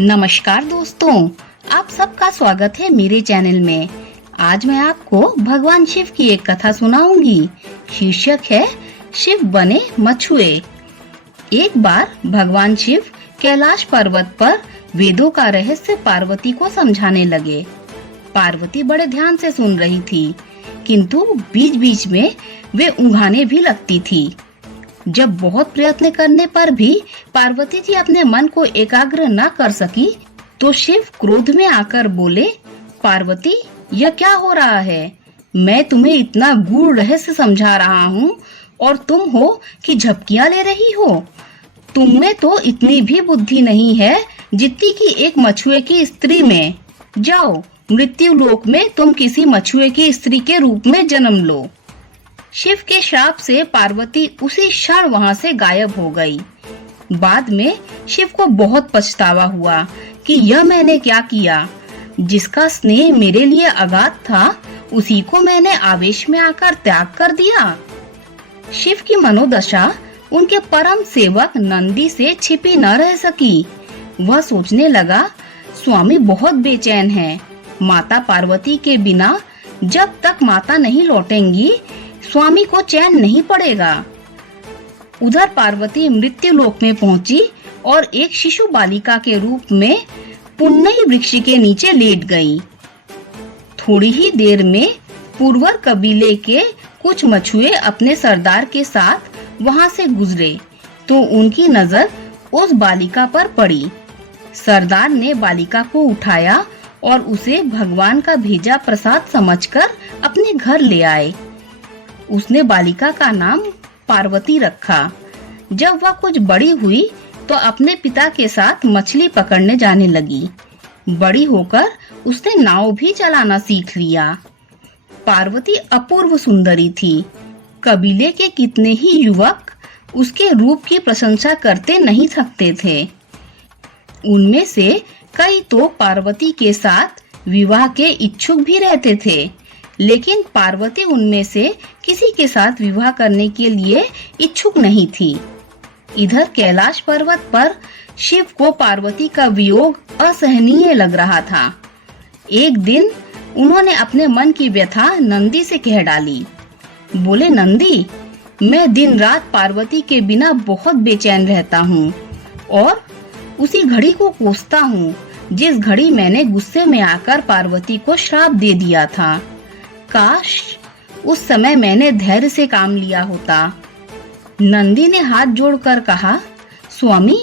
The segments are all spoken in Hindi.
नमस्कार दोस्तों, आप सबका स्वागत है मेरे चैनल में। आज मैं आपको भगवान शिव की एक कथा सुनाऊंगी। शीर्षक है शिव बने मछुए। एक बार भगवान शिव कैलाश पर्वत पर वेदों का रहस्य पार्वती को समझाने लगे। पार्वती बड़े ध्यान से सुन रही थी, किंतु बीच बीच में वे ऊँघाने भी लगती थी। जब बहुत प्रयत्न करने पर भी पार्वती जी अपने मन को एकाग्र न कर सकी, तो शिव क्रोध में आकर बोले, पार्वती, यह क्या हो रहा है? मैं तुम्हें इतना गूढ़ रहस्य समझा रहा हूँ और तुम हो कि झपकियाँ ले रही हो। तुम में तो इतनी भी बुद्धि नहीं है जितनी कि एक मछुए की स्त्री में। जाओ, मृत्यु लोक में तुम किसी मछुए की स्त्री के रूप में जन्म लो। शिव के श्राप से पार्वती उसी क्षण वहां से गायब हो गई। बाद में शिव को बहुत पछतावा हुआ कि यह मैंने क्या किया। जिसका स्नेह मेरे लिए अगाध था, उसी को मैंने आवेश में आकर त्याग कर दिया। शिव की मनोदशा उनके परम सेवक नंदी से छिपी न रह सकी। वह सोचने लगा, स्वामी बहुत बेचैन हैं। माता पार्वती के बिना जब तक माता नहीं लौटेंगी, स्वामी को चैन नहीं पड़ेगा। उधर पार्वती मृत्यु लोक में पहुंची और एक शिशु बालिका के रूप में पुन्नई वृक्ष के नीचे लेट गई। थोड़ी ही देर में पूर्वर कबीले के कुछ मछुए अपने सरदार के साथ वहां से गुजरे, तो उनकी नजर उस बालिका पर पड़ी। सरदार ने बालिका को उठाया और उसे भगवान का भेजा प्रसाद समझकर अपने घर ले आए। उसने बालिका का नाम पार्वती रखा। जब वह कुछ बड़ी हुई तो अपने पिता के साथ मछली पकड़ने जाने लगी। बड़ी होकर उसने नाव भी चलाना सीख लिया। पार्वती अपूर्व सुंदरी थी। कबीले के कितने ही युवक उसके रूप की प्रशंसा करते नहीं थकते थे। उनमें से कई तो पार्वती के साथ विवाह के इच्छुक भी रहते थे, लेकिन पार्वती उनमें से किसी के साथ विवाह करने के लिए इच्छुक नहीं थी। इधर कैलाश पर्वत पर शिव को पार्वती का वियोग असहनीय लग रहा था। एक दिन उन्होंने अपने मन की व्यथा नंदी से कह डाली। बोले, नंदी, मैं दिन रात पार्वती के बिना बहुत बेचैन रहता हूँ और उसी घड़ी को कोसता हूँ जिस घड़ी मैंने गुस्से में आकर पार्वती को श्राप दे दिया था। काश उस समय मैंने धैर्य से काम लिया होता। नंदी ने हाथ जोड़कर कहा, स्वामी,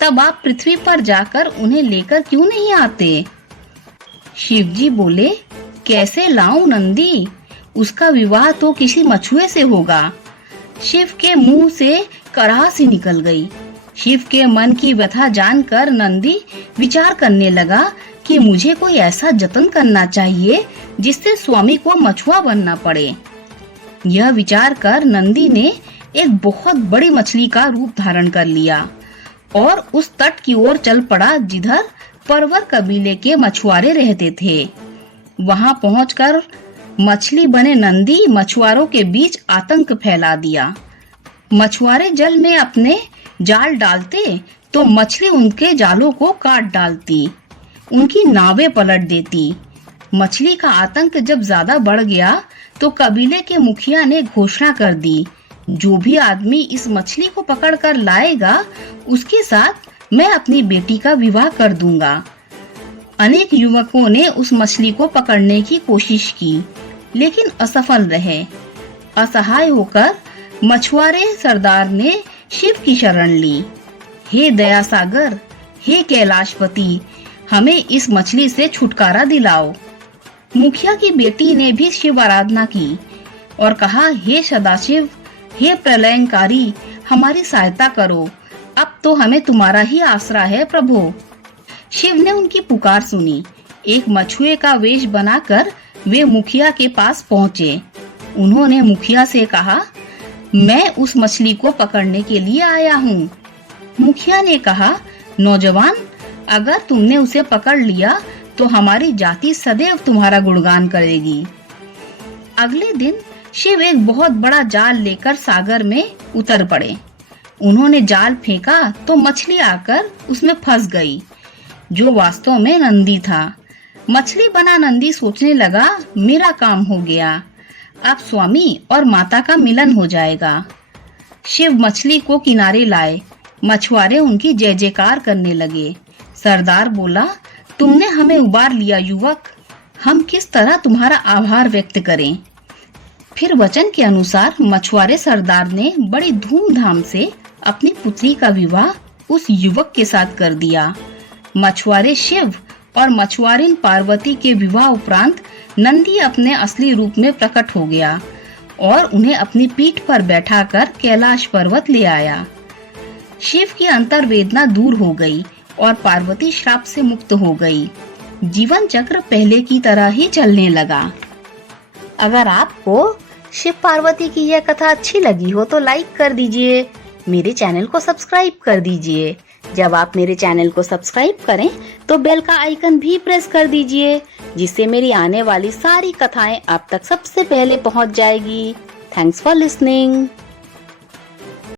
तब आप पृथ्वी पर जाकर उन्हें लेकर क्यों नहीं आते? शिवजी बोले, कैसे लाऊं नंदी? उसका विवाह तो किसी मछुए से होगा। शिव के मुंह से कराह सी निकल गई। शिव के मन की व्यथा जानकर नंदी विचार करने लगा कि मुझे कोई ऐसा जतन करना चाहिए जिससे स्वामी को मछुआ बनना पड़े। यह विचार कर नंदी ने एक बहुत बड़ी मछली का रूप धारण कर लिया और उस तट की ओर चल पड़ा जिधर परवर कबीले के मछुआरे रहते थे। वहां पहुंचकर मछली बने नंदी मछुआरों के बीच आतंक फैला दिया। मछुआरे जल में अपने जाल डालते तो मछली उनके जालों को काट डालती, उनकी नावें पलट देती। मछली का आतंक जब ज्यादा बढ़ गया तो कबीले के मुखिया ने घोषणा कर दी, जो भी आदमी इस मछली को पकड़कर लाएगा, उसके साथ मैं अपनी बेटी का विवाह कर दूंगा। अनेक युवकों ने उस मछली को पकड़ने की कोशिश की, लेकिन असफल रहे। असहाय होकर मछुआरे सरदार ने शिव की शरण ली। हे दया सागर, हे कैलाशपति, हमें इस मछली से छुटकारा दिलाओ। मुखिया की बेटी ने भी शिव आराधना की और कहा, हे सदाशिव, हे प्रलयंकारी, हमारी सहायता करो। अब तो हमें तुम्हारा ही आसरा है प्रभु। शिव ने उनकी पुकार सुनी। एक मछुए का वेश बनाकर वे मुखिया के पास पहुँचे। उन्होंने मुखिया से कहा, मैं उस मछली को पकड़ने के लिए आया हूँ। मुखिया ने कहा, नौजवान, अगर तुमने उसे पकड़ लिया तो हमारी जाति सदैव तुम्हारा गुणगान करेगी। अगले दिन शिव एक बहुत बड़ा जाल लेकर सागर में उतर पड़े। उन्होंने जाल फेंका तो मछली आकर उसमें फंस गई। जो वास्तव में नंदी था। मछली बना नंदी सोचने लगा, मेरा काम हो गया, अब स्वामी और माता का मिलन हो जाएगा। शिव मछली को किनारे लाए। मछुआरे उनकी जय जयकार करने लगे। सरदार बोला, तुमने हमें उबार लिया युवक, हम किस तरह तुम्हारा आभार व्यक्त करें। फिर वचन के अनुसार मछुआरे सरदार ने बड़ी धूमधाम से अपनी पुत्री का विवाह उस युवक के साथ कर दिया। मछुआरे शिव और मछुआरिन पार्वती के विवाह उपरांत नंदी अपने असली रूप में प्रकट हो गया और उन्हें अपनी पीठ पर बैठाकर कैलाश पर्वत ले आया। शिव की अंतर्वेदना दूर हो गई और पार्वती श्राप से मुक्त हो गई। जीवन चक्र पहले की तरह ही चलने लगा। अगर आपको शिव पार्वती की यह कथा अच्छी लगी हो तो लाइक कर दीजिए, मेरे चैनल को सब्सक्राइब कर दीजिए। जब आप मेरे चैनल को सब्सक्राइब करें तो बेल का आइकन भी प्रेस कर दीजिए, जिससे मेरी आने वाली सारी कथाएं आप तक सबसे पहले पहुंच जाएगी। Thanks for listening.